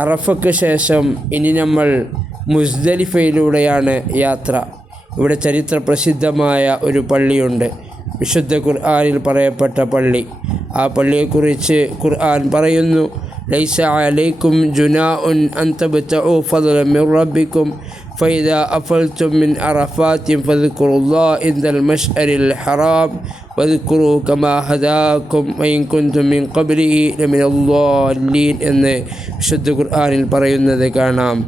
അറഫയ്ക്ക് ശേഷം ഇനി നമ്മൾ മുസ്ദലിഫയിലൂടെയാണ് യാത്ര. ഇവിടെ ചരിത്ര പ്രസിദ്ധമായ ഒരു പള്ളിയുണ്ട്, വിശുദ്ധ ഖുർആനിൽ പറയപ്പെട്ട പള്ളി. ആ പള്ളിയെക്കുറിച്ച് ഖുർആൻ പറയുന്നു, ലൈസ അലൈക്കും ജുനാഉൻ അൻ തബ്തഉ ഫദ്ലൻ മിൻ റബ്ബിക്കും ഫഇദാ അഫൽതും മിൻ അറഫാത്തിൻ ഫദ്കുറുല്ലാഹ ഇൻദൽ മശ്അരിൽ ഹറാം വദ്കുറൂ കമാ ഹദാക്കും വഇൻ കുൻതും മിൻ ഖബ്ലിഹി ലമിനൽ ളാല്ലീൻ എന്ന് വിശുദ്ധ ഖുർആനിൽ പറയുന്നത് കാണാം.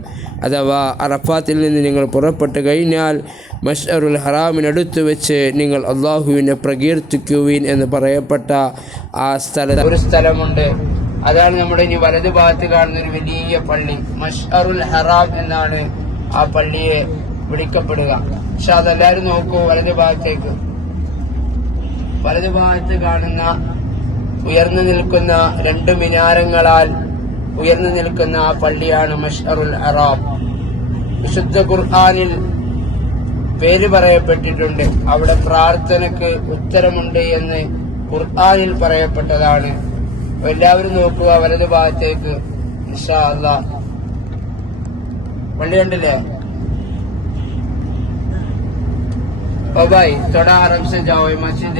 അഥവാ അറഫാത്തിൽ നിന്ന് നിങ്ങൾ പുറപ്പെട്ടു കഴിഞ്ഞാൽ മശ്അറുൽ ഹറാമിനടുത്ത് വെച്ച് നിങ്ങൾ അള്ളാഹുവിനെ പ്രകീർത്തിക്കുവിൻ എന്ന് പറയപ്പെട്ട ആ ഒരു സ്ഥലമുണ്ട്. അതാണ് നമ്മുടെ ഇനി വലതു ഭാഗത്ത് കാണുന്ന ഒരു വലിയ പള്ളി. മശ്അറുൽ ഹറാം എന്നാണ് ആ പള്ളിയെ വിളിക്കപ്പെടുക. പക്ഷെ അതെല്ലാവരും നോക്കൂ, വലതു ഭാഗത്തേക്ക്. വലതു ഭാഗത്ത് കാണുന്ന ഉയർന്നു നിൽക്കുന്ന 2 മിനാരങ്ങളാൽ ഉയർന്നു നിൽക്കുന്ന ആ പള്ളിയാണ് മശ്അറുൽ ഹറാം. വിശുദ്ധ ഖുർആനിൽ പേര് പറയപ്പെട്ടിട്ടുണ്ട്. അവിടെ പ്രാർത്ഥനയ്ക്ക് ഉത്തരമുണ്ട് എന്ന് ഖുർആനിൽ പറയപ്പെട്ടതാണ്. എല്ലാവരും നോക്കുക വലതു ഭാഗത്തേക്ക്. ഇൻഷാ അല്ലാഹ് പള്ളി കണ്ടില്ലേ? ओ भाई थोड़ा आराम से जाओ, मस्जिद